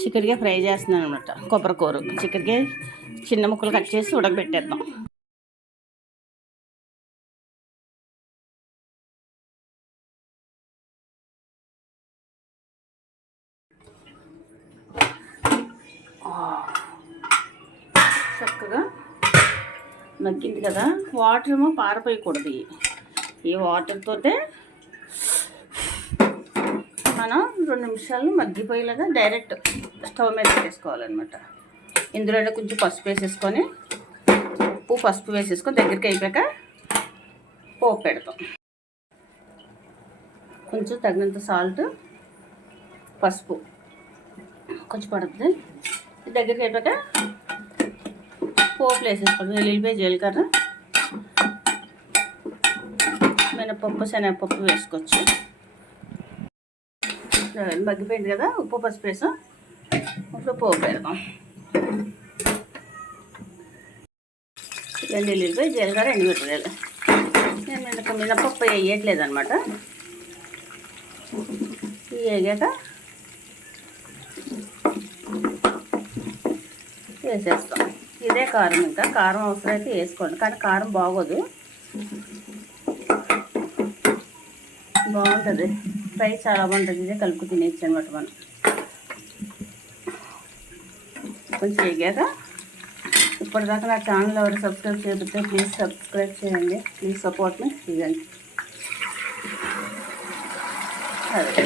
చికెన్గా fry చేస్తున్నాను అనమాట. కొబ్బరికూర చికెన్గా చిన్న ముక్కలు కట్ చేసి ఉడకబెట్టేద్దాం. చక్కగా మగ్గింది కదా. వాటర్ ఏమో పారిపోయకూడదు. ఈ వాటర్తోటే మనం 2 నిమిషాలు మగ్గిపోయేలాగా డైరెక్ట్ స్టవ్ మీద పెట్టేసుకోవాలన్నమాట. ఇందులోనే కొంచెం పసుపు వేసేసుకొని, ఉప్పు పసుపు వేసేసుకొని దగ్గరికి అయిపోయాక పోపు పెడతాం. కొంచెం తగినంత సాల్ట్, పసుపు కొంచెం పడుతుంది. దగ్గరికి అయిపోయాక పోపులు వేసేసుకోండి. వెల్లుల్లిపాయ, జీలకర్ర, మినపప్పు, శనగపప్పు వేసుకోవచ్చు. మగ్గిపోయింది కదా, ఉప్పు పసుపు వేసాం. ఇప్పుడు పోపు పెడదాం. వెల్లుల్లిపాయ, జీలకర్ర, ఎండుమిరపకాయలు. నేను మినపప్పు వేయట్లేదు అనమాట. ఇవి వేగాక వేసేస్తాం. ఇదే కారం. ఇంకా కారం అవసరం అయితే వేసుకోండి, కానీ కారం బాగోదు. బాగుంటుంది ఫ్రై, చాలా బాగుంటుంది. ఇదే కలుపు తినేచ్చు అనమాట మనం. కొంచెం వేగాక, ఇప్పటిదాకా నా ఛానల్ ఎవరు సబ్స్క్రైబ్ చేయకపోతే ప్లీజ్ సబ్స్క్రైబ్ చేయండి. ప్లీజ్ సపోర్ట్ మీ. ఇదండి అదే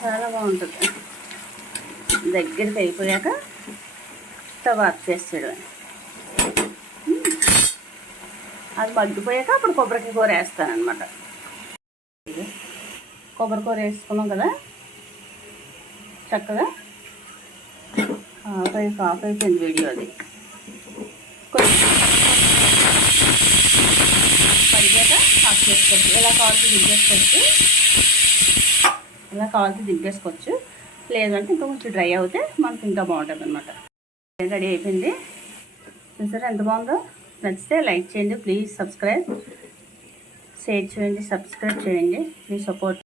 చాలా బాగుంటుంది. దగ్గరికి అయిపోయాక స్టవ్ ఆఫ్ చేసేయడం. అది మగ్గిపోయాక అప్పుడు కొబ్బరికాయ కూర వేస్తానమాట. కొబ్బరి కూర వేసుకున్నాం కదా, చక్కగా ఆఫ్ అయిపోయింది వీడియో. అది పడిగాక ఆఫ్ చేసుకోవచ్చు. ఎలా కావాల్సి దింపేసుకోవచ్చు. లేదంటే ఇంకా కొంచెం డ్రై అవుతే మనకు ఇంకా బాగుంటుంది అనమాట. రెడీ అయిపోయింది. చూసారా ఎంత బాగుందో. నచ్చితే లైక్ చేయండి, ప్లీజ్ సబ్స్క్రైబ్, షేర్ చేయండి, సబ్స్క్రైబ్ చేయండి, ప్లీజ్ సపోర్ట్.